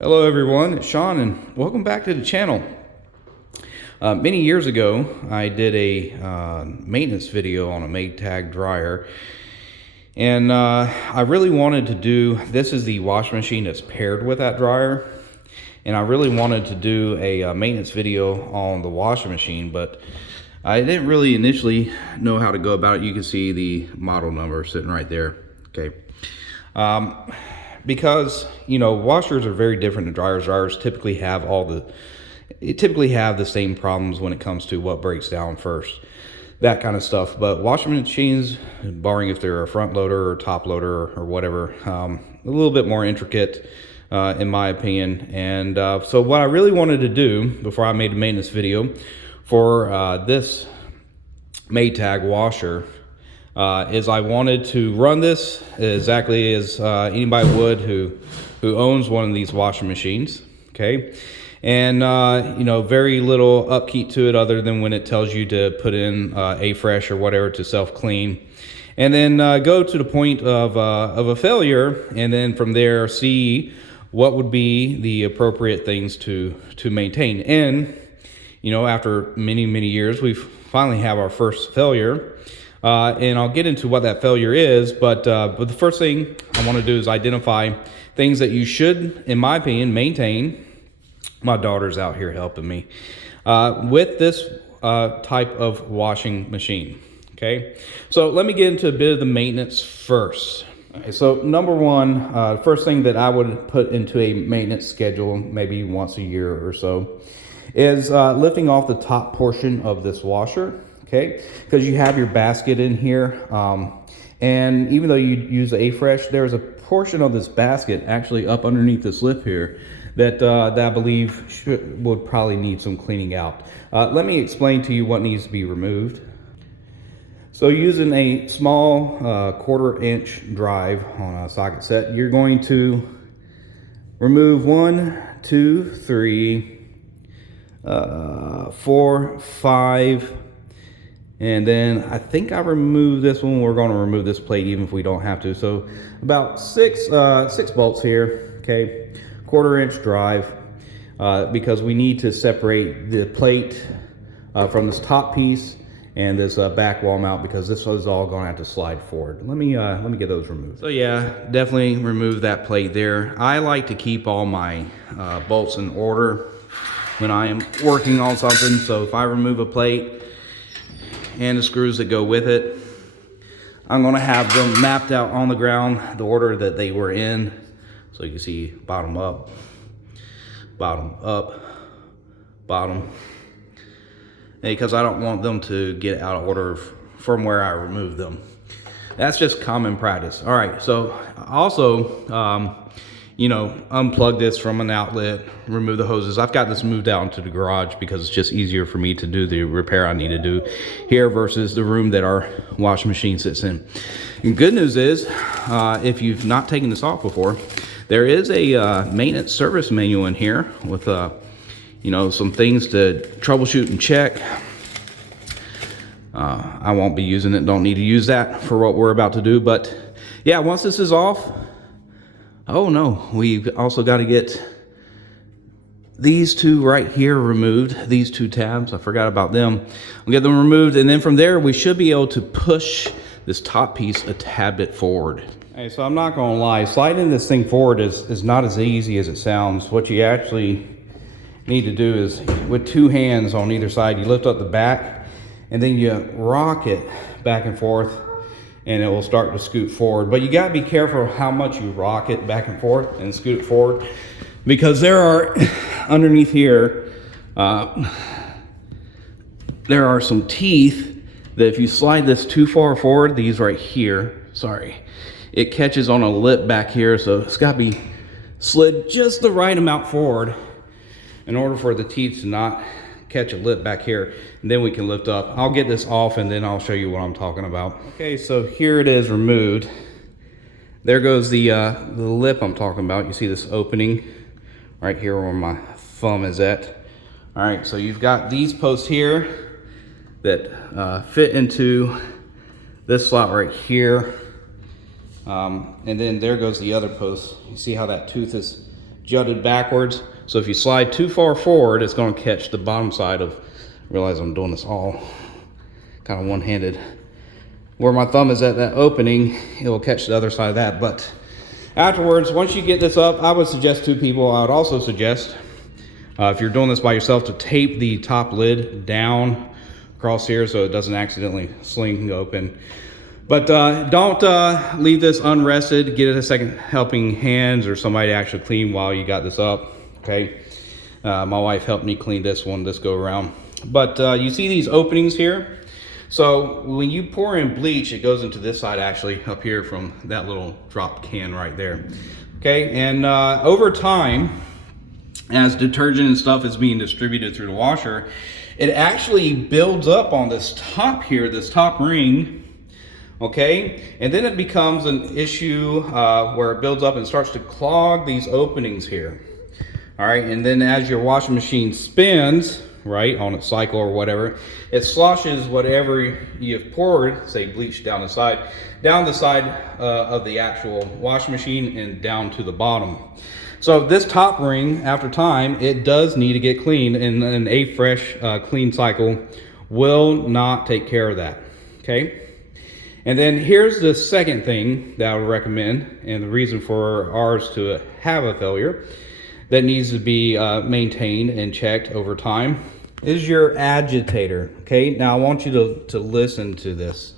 Hello everyone, it's Sean and welcome back to the channel. Many years ago I did a maintenance video on a Maytag dryer, and I really wanted to do, this is the washing machine that's paired with that dryer, and I really wanted to do a maintenance video on the washing machine, but I didn't really initially know how to go about it. You can see the model number sitting right there. Okay. Because, you know, washers are very different than dryers. Dryers typically have the same problems when it comes to what breaks down first, that kind of stuff. But washing machines, barring if they're a front loader or top loader or whatever, a little bit more intricate in my opinion. And so what I really wanted to do before I made a maintenance video for this Maytag washer is I wanted to run this exactly as anybody would who owns one of these washing machines, okay? And you know, very little upkeep to it other than when it tells you to put in A-Fresh or whatever to self-clean, and then go to the point of a failure, and then from there see what would be the appropriate things to maintain. And you know, after many years, we finally have our first failure. And I'll get into what that failure is, but the first thing I want to do is identify things that you should, in my opinion, maintain. My daughter's out here helping me with this type of washing machine. Okay, so let me get into a bit of the maintenance first. Okay, so number one, first thing that I would put into a maintenance schedule, maybe once a year or so, is lifting off the top portion of this washer. Okay, because you have your basket in here, and even though you use A-Fresh, there's a portion of this basket actually up underneath this lip here that I believe would probably need some cleaning out. Let me explain to you what needs to be removed. So using a small 1/4-inch drive on a socket set, you're going to remove 1, 2, 3, 4, 5, and then I think I removed this one. We're going to remove this plate even if we don't have to. So about six bolts here, okay, 1/4-inch drive, because we need to separate the plate from this top piece and this back wall mount, because this is all going to have to slide forward. Let me get those removed. So yeah, definitely remove that plate there. I like to keep all my bolts in order when I am working on something. So if I remove a plate and the screws that go with it, I'm going to have them mapped out on the ground, the order that they were in. So you can see bottom up, bottom, because I don't want them to get out of order from where I removed them. That's just common practice. All right, so also, you know, unplug this from an outlet, remove the hoses. I've got this moved out into the garage because it's just easier for me to do the repair I need to do here versus the room that our washing machine sits in. And good news is, if you've not taken this off before, there is a maintenance service manual in here with, you know, some things to troubleshoot and check. I won't be using it, don't need to use that for what we're about to do, but yeah, once this is off, oh no, we've also got to get these two right here removed, these two tabs. I forgot about them. We'll get them removed, and then from there we should be able to push this top piece a tad bit forward. Hey, so I'm not gonna lie, sliding this thing forward is not as easy as it sounds. What you actually need to do is, with two hands on either side, you lift up the back and then you rock it back and forth, and it will start to scoot forward. But you gotta be careful how much you rock it back and forth and scoot it forward, because there are, underneath here, there are some teeth that if you slide this too far forward, these right here, sorry, it catches on a lip back here, so it's gotta be slid just the right amount forward in order for the teeth to not catch a lip back here, and then we can lift up. I'll get this off and then I'll show you what I'm talking about. Okay, so here it is removed. There goes the lip I'm talking about. You see this opening right here where my thumb is at. All right, so you've got these posts here that fit into this slot right here. And then there goes the other post. You see how that tooth is jutted backwards. So if you slide too far forward, it's going to catch the bottom side of, realize I'm doing this all kind of one-handed. Where my thumb is at that opening, it will catch the other side of that. But afterwards, once you get this up, I would suggest two people. I would also suggest, if you're doing this by yourself, to tape the top lid down across here so it doesn't accidentally sling open. But don't leave this unrested. Get it a second helping hands or somebody to actually clean while you got this up, okay? My wife helped me clean this one this go around. But you see these openings here? So when you pour in bleach, it goes into this side actually up here from that little drop can right there. Okay, and over time, as detergent and stuff is being distributed through the washer, it actually builds up on this top here, this top ring, okay? And then it becomes an issue where it builds up and starts to clog these openings here. All right, and then as your washing machine spins, right, on its cycle or whatever, it sloshes whatever you've poured, say bleach down the side of the actual washing machine and down to the bottom. So this top ring, after time, it does need to get cleaned, and an A-Fresh clean cycle will not take care of that, okay? And then here's the second thing that I would recommend, and the reason for ours to have a failure that needs to be maintained and checked over time, is your agitator, okay? Now I want you to listen to this.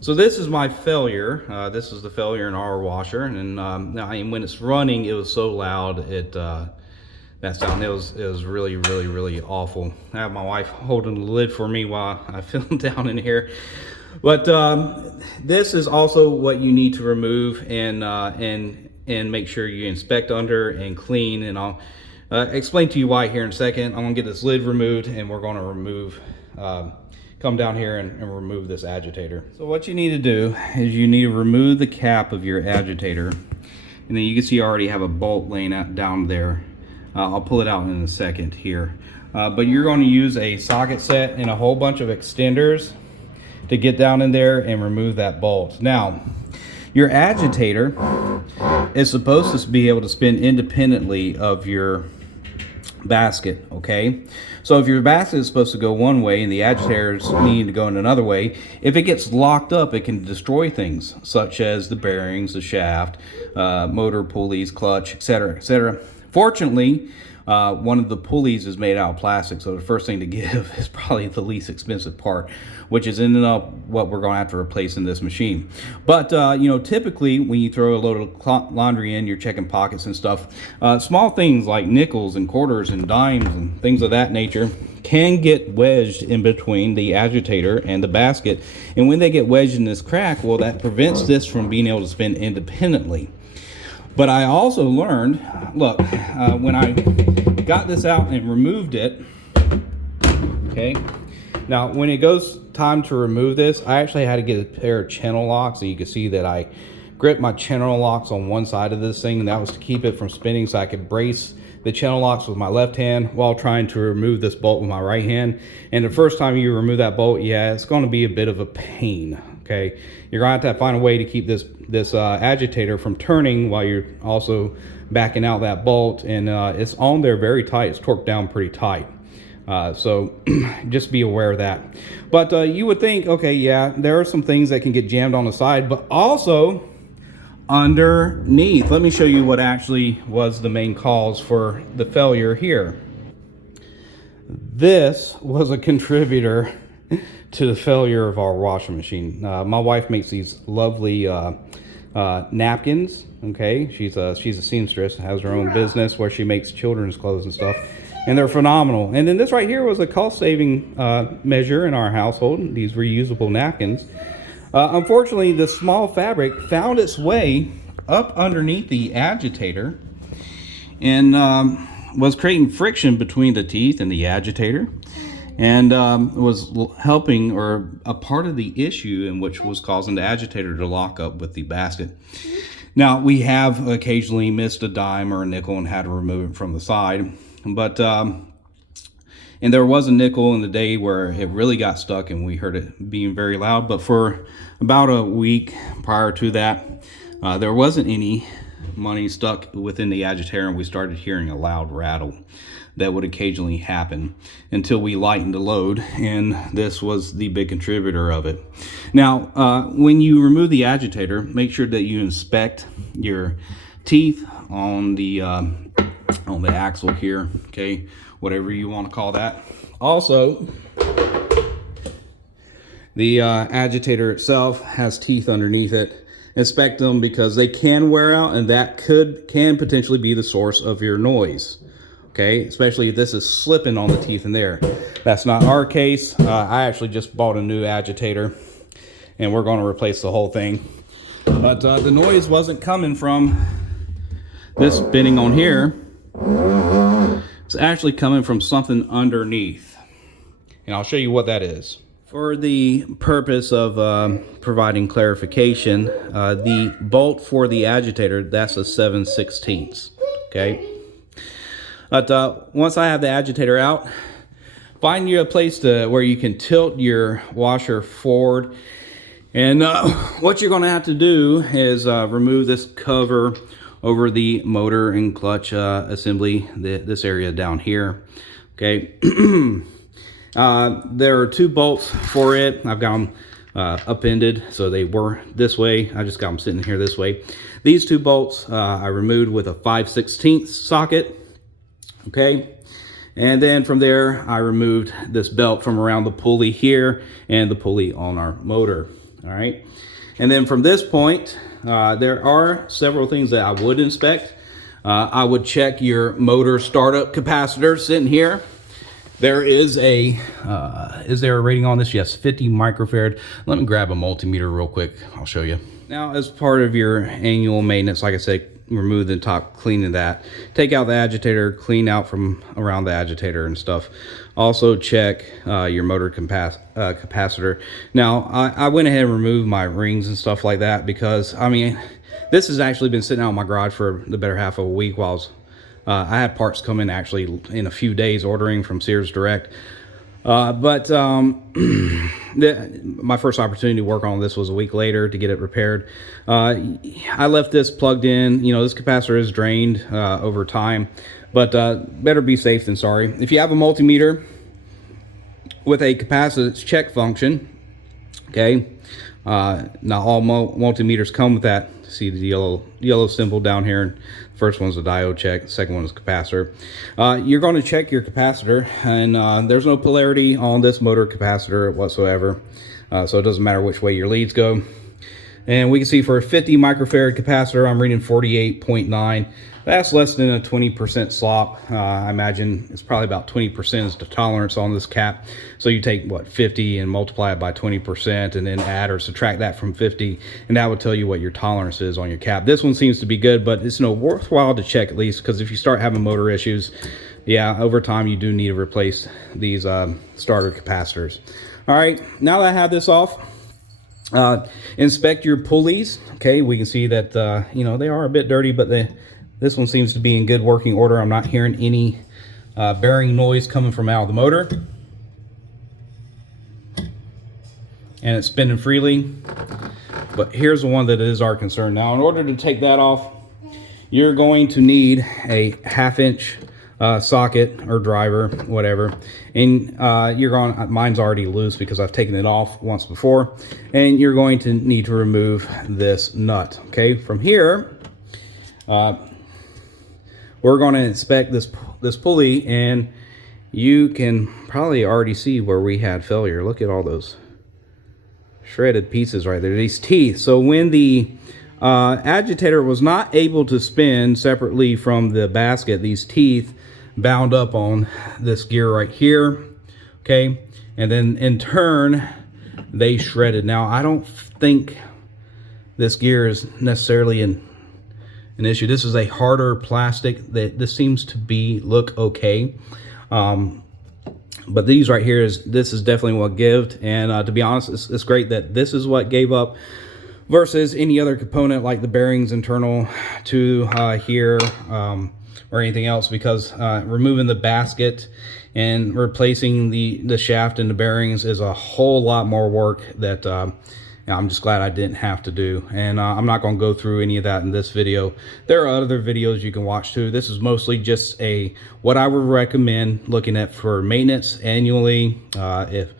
So this is my failure. This is the failure in our washer, and when it's running, it was so loud. That sound, it was really, really, really awful. I have my wife holding the lid for me while I film down in here. But this is also what you need to remove and make sure you inspect under and clean. And I'll explain to you why here in a second. I'm gonna get this lid removed, and we're gonna remove, come down here and remove this agitator. So what you need to do is you need to remove the cap of your agitator, and then you can see I already have a bolt laying out down there. I'll pull it out in a second here. But you're going to use a socket set and a whole bunch of extenders to get down in there and remove that bolt. Now, your agitator is supposed to be able to spin independently of your basket, okay? So if your basket is supposed to go one way and the agitators need to go in another way, if it gets locked up, it can destroy things such as the bearings, the shaft, motor pulleys, clutch, etc., etc. Fortunately, one of the pulleys is made out of plastic, so the first thing to give is probably the least expensive part, which is ending up what we're going to have to replace in this machine. But you know, typically when you throw a load of laundry in, you're checking pockets and stuff. Small things like nickels and quarters and dimes and things of that nature can get wedged in between the agitator and the basket, and when they get wedged in this crack, well, that prevents this from being able to spin independently. But I also learned, look, when I got this out and removed it, okay, now when it goes time to remove this, I actually had to get a pair of channel locks, and you can see that I gripped my channel locks on one side of this thing, and that was to keep it from spinning so I could brace the channel locks with my left hand while trying to remove this bolt with my right hand. And the first time you remove that bolt, yeah, it's going to be a bit of a pain, okay? You're going to have to find a way to keep this agitator from turning while you're also backing out that bolt, and it's on there very tight. It's torqued down pretty tight. So just be aware of that. But you would think, okay, yeah, there are some things that can get jammed on the side, but also underneath. Let me show you what actually was the main cause for the failure here. This was a contributor to the failure of our washing machine. My wife makes these lovely napkins, okay? She's a seamstress, has her own business where she makes children's clothes and stuff, and they're phenomenal. And then this right here was a cost-saving measure in our household, these reusable napkins. Unfortunately, the small fabric found its way up underneath the agitator and was creating friction between the teeth and the agitator, and was helping, or a part of the issue in which was causing the agitator to lock up with the basket. Now, we have occasionally missed a dime or a nickel and had to remove it from the side, but And there was a nickel in the day where it really got stuck and we heard it being very loud. But for about a week prior to that, there wasn't any money stuck within the agitator, and we started hearing a loud rattle that would occasionally happen until we lightened the load, and this was the big contributor of it. Now, when you remove the agitator, make sure that you inspect your teeth on the axle here, okay, whatever you want to call that. Also, the agitator itself has teeth underneath it. Inspect them because they can wear out, and that can potentially be the source of your noise. Okay, especially if this is slipping on the teeth in there. That's not our case. I actually just bought a new agitator, and we're going to replace the whole thing. But the noise wasn't coming from this spinning on here. It's actually coming from something underneath, and I'll show you what that is. For the purpose of providing clarification, the bolt for the agitator, that's a 7/16, okay? But once I have the agitator out, find you a place where you can tilt your washer forward. And what you're gonna have to do is remove this cover over the motor and clutch assembly, this area down here, okay? There are 2 bolts for it. I've got them upended, so they were this way. I just got them sitting here this way. These 2 bolts I removed with a 5/16 socket, okay? And then from there, I removed this belt from around the pulley here and the pulley on our motor, all right? And then from this point, there are several things that I would inspect. I would check your motor startup capacitor sitting here. There is there a rating on this? Yes, 50 microfarad. Let me grab a multimeter real quick. I'll show you. Now, as part of your annual maintenance, like I said, remove the top, cleaning that. Take out the agitator, clean out from around the agitator and stuff. Also check your motor capacitor. Now, I went ahead and removed my rings and stuff like that because, I mean, this has actually been sitting out in my garage for the better half of a week while I had parts come in actually in a few days ordering from Sears Direct. But my first opportunity to work on this was a week later to get it repaired. I left this plugged in. You know, this capacitor is drained over time, but better be safe than sorry. If you have a multimeter with a capacitance check function, okay, not all multimeters come with that. See the yellow symbol down here. First one's a diode check, the second one is capacitor. You're going to check your capacitor, and there's no polarity on this motor capacitor whatsoever, so it doesn't matter which way your leads go. And we can see for a 50 microfarad capacitor, I'm reading 48.9. That's less than a 20% slop. I imagine it's probably about 20% is the tolerance on this cap. So you take, what, 50 and multiply it by 20% and then add or subtract that from 50, and that would tell you what your tolerance is on your cap. This one seems to be good, but it's worthwhile to check at least, because if you start having motor issues, yeah, over time you do need to replace these starter capacitors. All right, now that I have this off, inspect your pulleys. Okay, we can see that, you know, they are a bit dirty, but this one seems to be in good working order. I'm not hearing any bearing noise coming from out of the motor. And it's spinning freely. But here's the one that is our concern. Now, in order to take that off, you're going to need a 1/2 inch socket or driver, whatever. And mine's already loose because I've taken it off once before. And you're going to need to remove this nut. Okay, from here, we're going to inspect this pulley, and you can probably already see where we had failure. Look at all those shredded pieces right there, these teeth. So when the agitator was not able to spin separately from the basket, these teeth bound up on this gear right here, okay, and then in turn they shredded. Now, I don't think this gear is necessarily an issue. This is a harder plastic that this seems to look okay, but these right here this is definitely what gave. And to be honest, it's great that this is what gave up versus any other component like the bearings internal to here. or anything else, because removing the basket and replacing the shaft and the bearings is a whole lot more work that I'm just glad I didn't have to do. And I'm not going to go through any of that in this video. There are other videos you can watch too. This is mostly just what I would recommend looking at for maintenance annually, if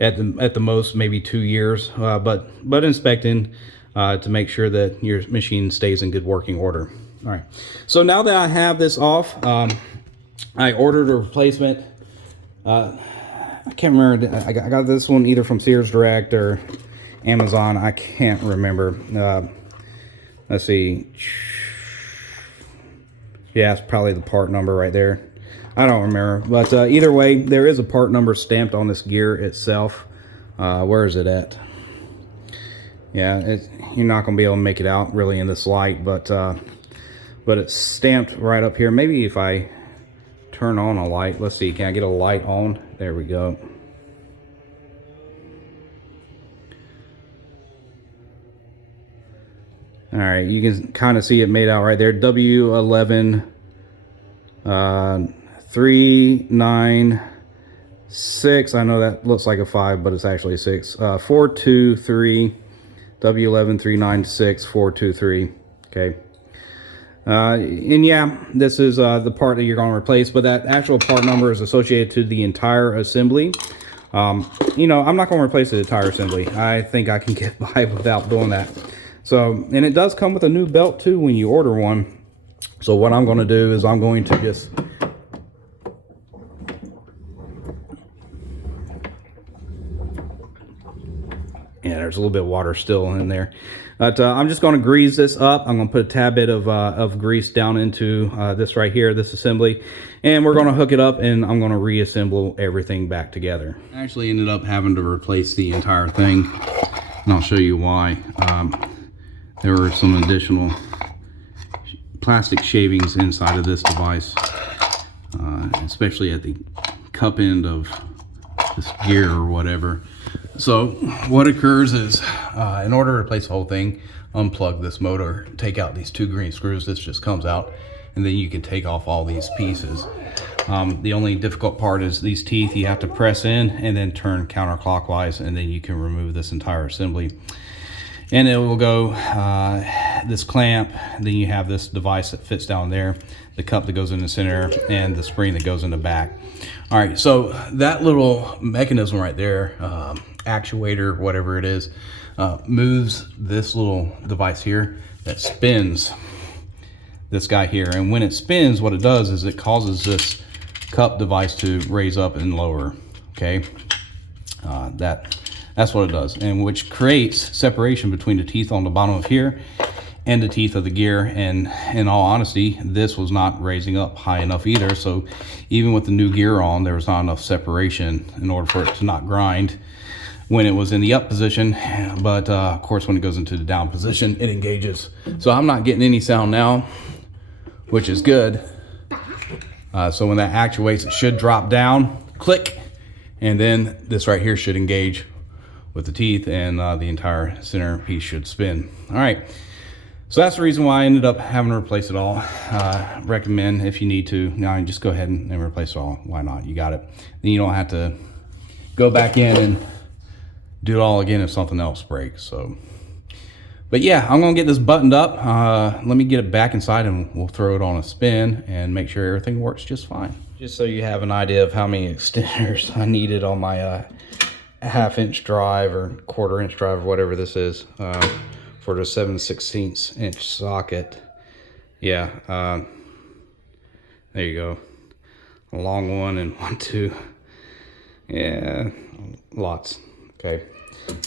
at the most maybe 2 years, but inspecting to make sure that your machine stays in good working order. All right, so now that I have this off, I ordered a replacement. I can't remember, I got this one either from Sears Direct or Amazon, I can't remember. Let's see. Yeah, it's probably the part number right there. I don't remember, but either way, there is a part number stamped on this gear itself. Where is it at? Yeah, you're not going to be able to make it out really in this light, but it's stamped right up here. Maybe if I turn on a light, let's see, can I get a light on? There we go. All right, you can kind of see it made out right there. W11 396. I know that looks like a 5, but it's actually a 6. 423 W11 396 423. Okay. And yeah, this is the part that you're going to replace, but that actual part number is associated to the entire assembly. You know, I'm not going to replace the entire assembly. I think I can get by without doing that. So, and it does come with a new belt too when you order one. So what I'm going to do is I'm going to just there's a little bit of water still in there, but I'm just going to grease this up. I'm going to put a tad bit of grease down into this right here, this assembly, and we're going to hook it up, and I'm going to reassemble everything back together. I actually ended up having to replace the entire thing, and I'll show you why. There were some additional plastic shavings inside of this device, especially at the cup end of this gear or whatever. So what occurs is, in order to replace the whole thing, unplug this motor, take out these 2 green screws. This just comes out, and then you can take off all these pieces. The only difficult part is these teeth. You have to press in and then turn counterclockwise, and then you can remove this entire assembly. And it will go this clamp, then you have this device that fits down there, the cup that goes in the center, and the spring that goes in the back. All right, so that little mechanism right there, actuator, whatever it is, moves this little device here that spins this guy here. And when it spins, what it does is it causes this cup device to raise up and lower, okay? That's what it does, and which creates separation between the teeth on the bottom of here and the teeth of the gear. And in all honesty, this was not raising up high enough either. So even with the new gear on, there was not enough separation in order for it to not grind when it was in the up position. But of course, when it goes into the down position, it engages. So I'm not getting any sound now, which is good. So when that actuates, it should drop down, click, and then this right here should engage with the teeth, and the entire center piece should spin. All right, so that's the reason why I ended up having to replace it all. Recommend, if you need to, now just go ahead and replace it all. Why not? You got it. Then you don't have to go back in and do it all again if something else breaks. So, but yeah, I'm gonna get this buttoned up. Let me get it back inside, and we'll throw it on a spin and make sure everything works just fine. Just so you have an idea of how many extenders I needed on my 1/2-inch drive or 1/4-inch drive or whatever this is, for the 7/16 inch socket. Yeah, there you go, a long one and 1, 2, yeah, lots. Okay,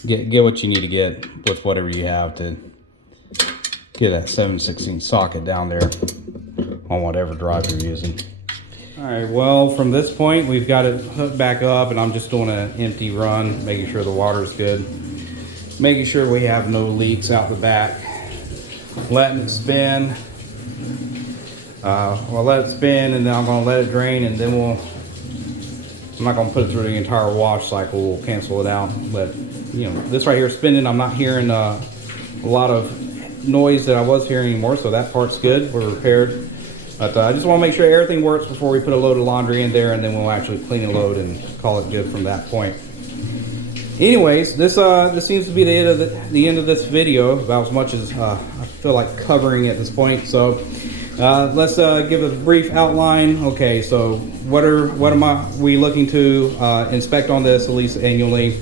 get what you need to get with whatever you have to get that 7/16 socket down there on whatever drive you're using. All right, well, from this point, we've got it hooked back up, and I'm just doing an empty run, making sure the water's good, making sure we have no leaks out the back, letting it spin. We'll let it spin, and then I'm gonna let it drain, and then I'm not gonna put it through the entire wash cycle, we'll cancel it out. But, you know, this right here is spinning. I'm not hearing a lot of noise that I was hearing anymore, so that part's good, we're repaired. But I just want to make sure everything works before we put a load of laundry in there, and then we'll actually clean and load and call it good from that point. Anyways, this seems to be the end of this video, about as much as I feel like covering at this point. So let's give a brief outline. Okay, so what am we looking to inspect on this at least annually?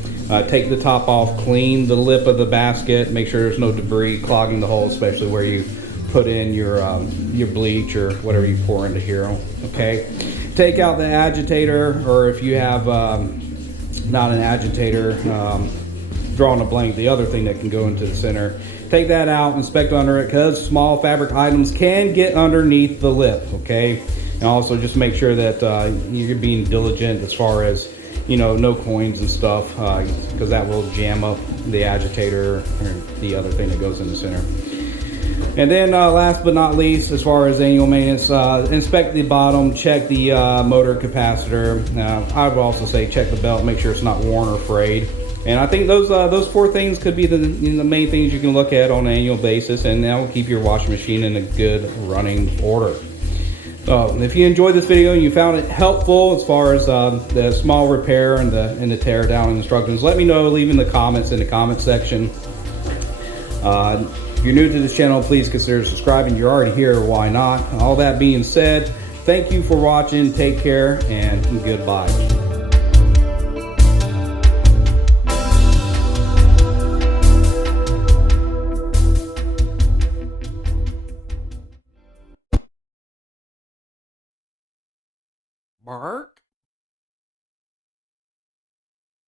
Take the top off, clean the lip of the basket, make sure there's no debris clogging the hole, especially where you put in your bleach or whatever you pour into here. Okay, take out the agitator, or if you have not an agitator, drawing a blank, the other thing that can go into the center. Take that out, inspect under it, because small fabric items can get underneath the lip. Okay, and also just make sure that you're being diligent as far as, you know, no coins and stuff, because that will jam up the agitator or the other thing that goes in the center. And then last but not least, as far as annual maintenance, inspect the bottom, check the motor capacitor. I would also say check the belt, make sure it's not worn or frayed. And I think those 4 things could be the main things you can look at on an annual basis, and that will keep your washing machine in a good running order. If you enjoyed this video and you found it helpful as far as the small repair and the tear down instructions, let me know, leave in the comments in the comment section. If you're new to this channel, please consider subscribing. You're already here, why not? All that being said, thank you for watching, take care, and goodbye. Bark?